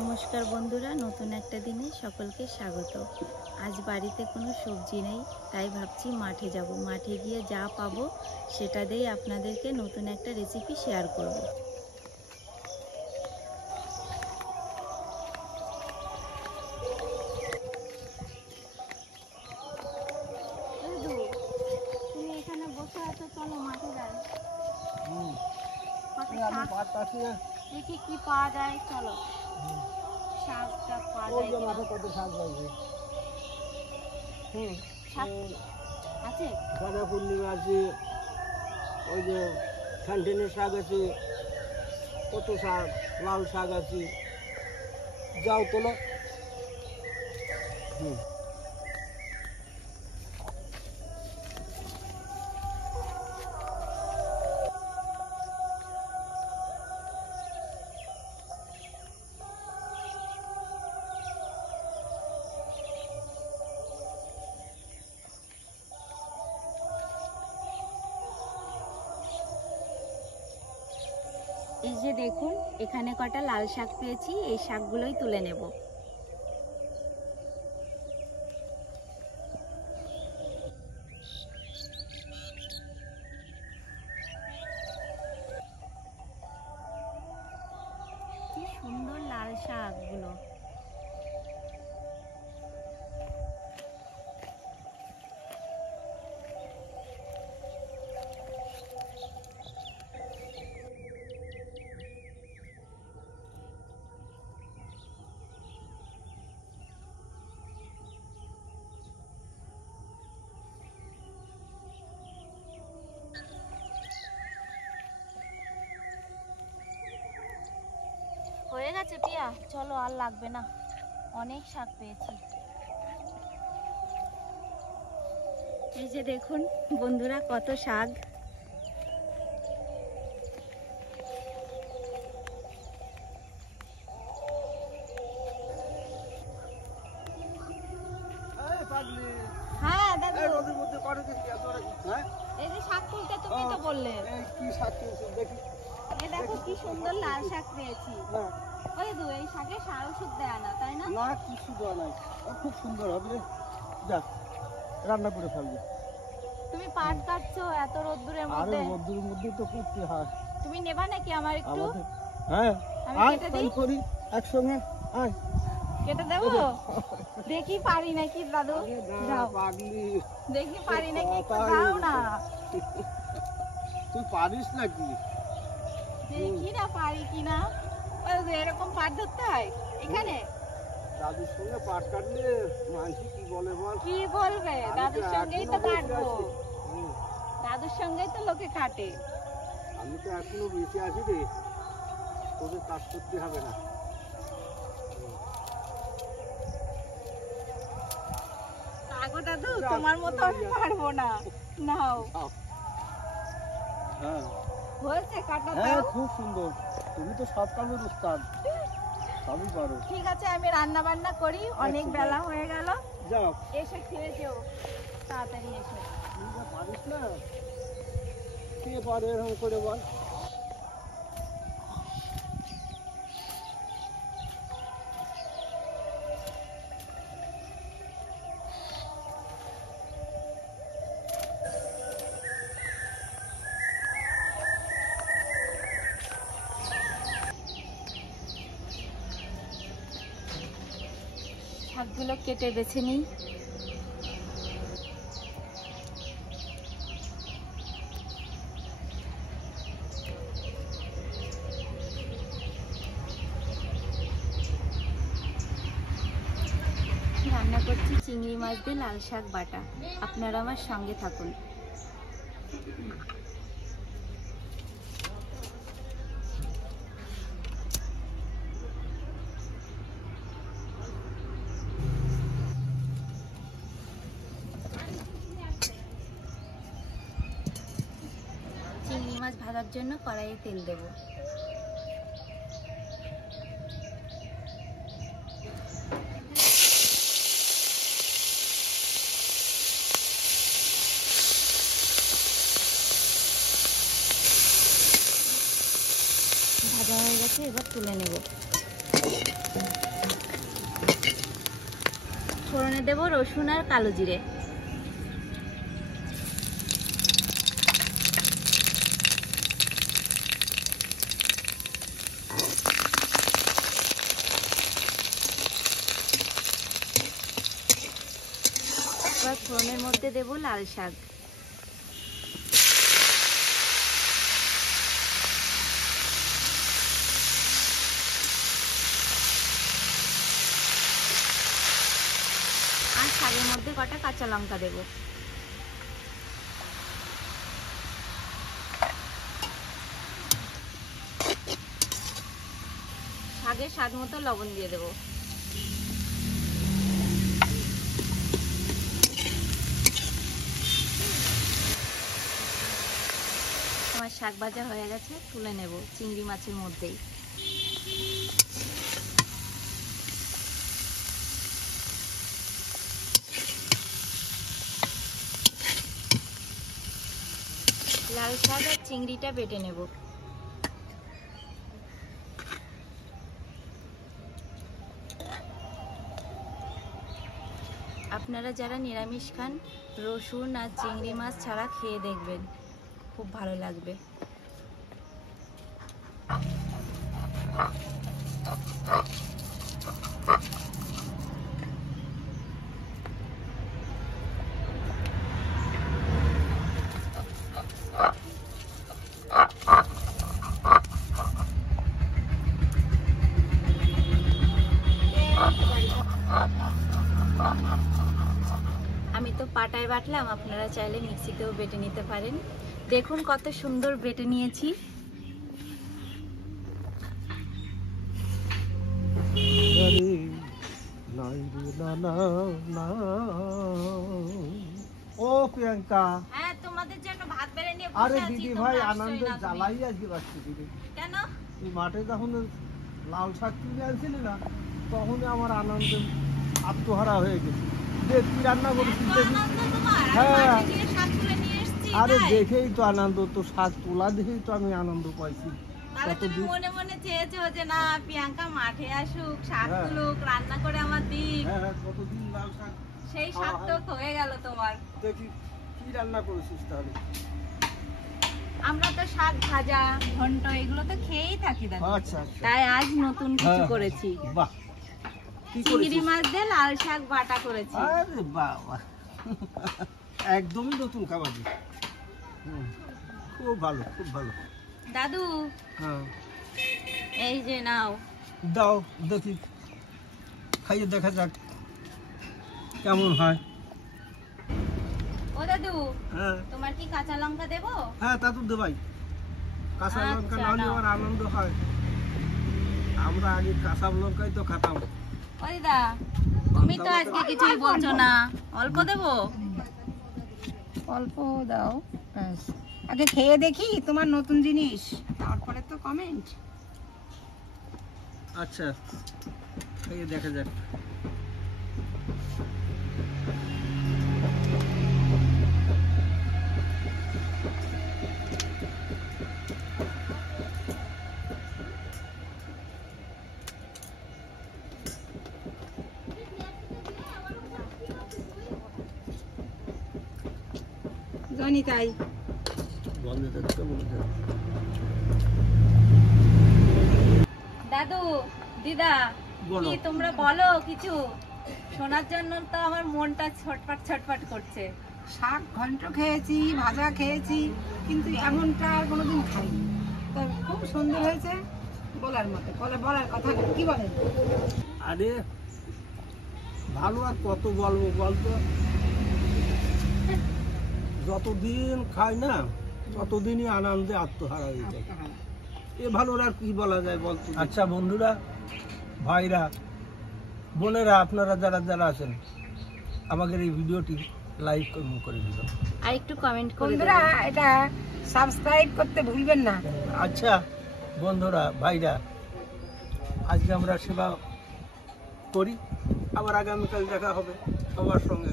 নমস্কার বন্ধুরা, নতুন একটা দিনে সকলকে স্বাগত। আজ বাড়িতে কোনো সবজি নেই, তাই ভাবছি মাঠে যাব। মাঠে গিয়ে যা পাবো সেটা দিয়ে আপনাদেরকে নতুন একটা রেসিপি শেয়ার করব। তুমি এখানে বসে আছো, চলো মাঠে যাই। দেখি কি পাওয়া যায়, চলো। শাকটা পাওয়া যায় কিনা। কত শাক লাগবে? আছে গাঁদা ফুল আছে, ওই যে স্যান্টেনের শাক আছে, কত শাক, লাল শাক আছে। যাও তোলো। এই যে দেখুন, এখানে কটা লাল শাক পেয়েছি, এই শাকগুলোই তুলে নেব। কি সুন্দর লাল শাকগুলো। হয়ে গেছে টিয়া, চলো আর লাগবে না, অনেক শাক পেয়েছি। এই যে দেখুন বন্ধুরা, কত শাক। হ্যাঁ দাদু, এই যে শাক তুলতে তুমি তো বললে। কি শাক তুলছো দেখি? এই দেখো কি সুন্দর লাল শাক পেয়েছি। ওই দু, এই শাকে সার ওষুধ দেয় না, তাই না? না, কিছু দেওয়া নাই। খুব সুন্দর হবে রে, যা রান্না করে ফেলবে। তুমি পাট কাটছো এত রোদ্দুরের মধ্যে? আরে রোদ্দুরের মধ্যে তো করতে হয়। তুমি নেবা নাকি আমার একটু? হ্যাঁ, আমি আয় কেটে তাই দিই? করি একসঙ্গে। আয় কেটে দেবো? দেখি পারি নাকি দাদু। যাও, পাগলি, দেখি পারি নাকি, একটু দাও না। তুই পারিস নাকি? দেখি না পারি কিনা। ওই যে এরকম পাট ধরতে হয় এখানে? দাদুর সঙ্গে পাট কাটলে মানুষ কি বলে বল? কি বলবে? দাদুর সঙ্গেই তো কাটবো। হুম, দাদুর সঙ্গেই তো লোকে কাটে। আমি তো এখনো বেঁচে আছি রে, তোদের কাজ করতে হবে না। আগো দাদু, তোমার মতো আমি পারবো না। নাও। হ্যাঁ হয়েছে কাটা? হ্যাঁ, দাও। খুব সুন্দর। তুমি তো সব কাজের উস্তাদ, সবই পারো। ঠিক আছে, আমি রান্না বান্না করি, অনেক আচ্ছা, বেলা হয়ে গেল। যাও। এসে খেয়ে যেও তাড়াতাড়ি এসে। তুই যা পারিস না, কে পারে এরকম করে বল? শাকগুলো কেটে বেছে নিই। রান্না করছি চিংড়ি মাছ দিয়ে লাল শাক বাটা। আপনারা আমার সঙ্গে থাকুন। চিংড়ি মাছ ভাজার জন্য কড়াইয়ে তেল দেব। ভাজা হয়ে গেছে, এবার তুলে নেব। ফোড়নে দেব রসুন আর কালো জিরে। এবার ফোড়নের মধ্যে দেব লাল শাক। আর শাকের মধ্যে কটা কাঁচা লঙ্কা দেব। শাকের স্বাদ মতো লবণ দিয়ে দেব। আমার শাক ভাজা হয়ে গেছে, তুলে নেব চিংড়ি মাছের মধ্যেই। লাল শাক আর চিংড়িটা বেটে নেব। আপনারা যারা নিরামিষ খান, রসুন আর চিংড়ি মাছ ছাড়া খেয়ে দেখবেন, খুব ভালো লাগবে। আমি তো পাটায় বাটলাম, আপনারা চাইলে মিক্সিতেও বেটে নিতে পারেন। দেখুন কত সুন্দর বেটে নিয়েছি। ও প্রিয়াঙ্কা, হ্যাঁ, তোমাদের জন্য ভাত বেড়ে নিয়ে আরে দিদি ভাই আনন্দের জ্বালাই আজকে পাচ্ছি দিদি। কেন? তুই মাঠে যখন লাল শাক কিনে আনছিলি না, তখন আমার আনন্দে আত্মহারা হয়ে গেছে। দেখ কি রান্না করেছিস দেখি। হ্যাঁ, আরে দেখেই তো আনন্দ, তো শাক তোলা দেখেই তো আমি আনন্দ পাইছি। তুমি মনে মনে চেয়েছো যে না প্রিয়াঙ্কা মাঠে আসুক, শাক হ্যাঁ। তুলুক, রান্না করে আমার দিক। হ্যাঁ হ্যাঁ, কতদিন লাল শাক সেই শাক তো হয়ে গেল তোমার। দেখি কি রান্না করেছিস তাহলে। আমরা তো শাক ভাজা, ঘন্ট এগুলো তো খেয়েই থাকি দাদা। আচ্ছা আচ্ছা, তাই আজ নতুন কিছু হ্যাঁ। করেছি। বাহ, কি চিংড়ি করেছিস? মাছ দিয়ে লাল শাক বাটা করেছি। আরে বাহ বাহ, একদমই নতুন খাবার। খুব ভালো, খুব ভালো। দাদু, হ্যাঁ, এই যে নাও। দাও দেখি, খাইয়ে দেখা যাক কেমন হয়। ও দাদু, হ্যাঁ তোমার কি কাঁচা লঙ্কা দেবো? হ্যাঁ, তা তো দেবাই। কাঁচা আচ্ছা, লঙ্কা না হলে নাও। আমার আনন্দ হয়। আমরা আগে কাঁচা লঙ্কাই তো খেতাম। ও দিদা, তুমি তো আজকে কিছুই বলছো না। অল্প দেবো? অল্প দাও, ব্যাস। আগে খেয়ে দেখি তোমার নতুন জিনিস, তারপরে তো কমেন্ট। আচ্ছা, খাইয়ে দেখা যাক। জানি তাই। দাদু, দিদা, বলো। কি তোমরা বলো কিছু? শোনার জন্য তো আমার মনটা ছটফট ছটফট করছে। শাক ঘন্ট খেয়েছি, ভাজা খেয়েছি, কিন্তু এমনটা আর কোনোদিন খাইনি। তো খুব সুন্দর হয়েছে, বলার মতো, বলার কথা না। কি বলেন? আরে ভালো আর কত বলবো বলতো, যতদিন খাই না ততদিনই আনন্দে আত্মহারা হয়ে যায়। এ ভালো আর কি বলা যায় বলতো। আচ্ছা বন্ধুরা, ভাইরা, বোনেরা, আপনারা যারা যারা আছেন, আমাদের এই ভিডিওটি লাইক করে দিবেন আর একটু কমেন্ট করে বন্ধুরা, দেবেন। এটা সাবস্ক্রাইব করতে ভুলবেন না। আচ্ছা বন্ধুরা, ভাইরা, আজকে আমরা সেবা করি, আবার আগামীকাল দেখা হবে সবার সঙ্গে।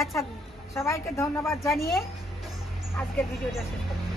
আচ্ছা, সবাইকে ধন্যবাদ জানিয়ে আজকের ভিডিওটা শেষ করছি।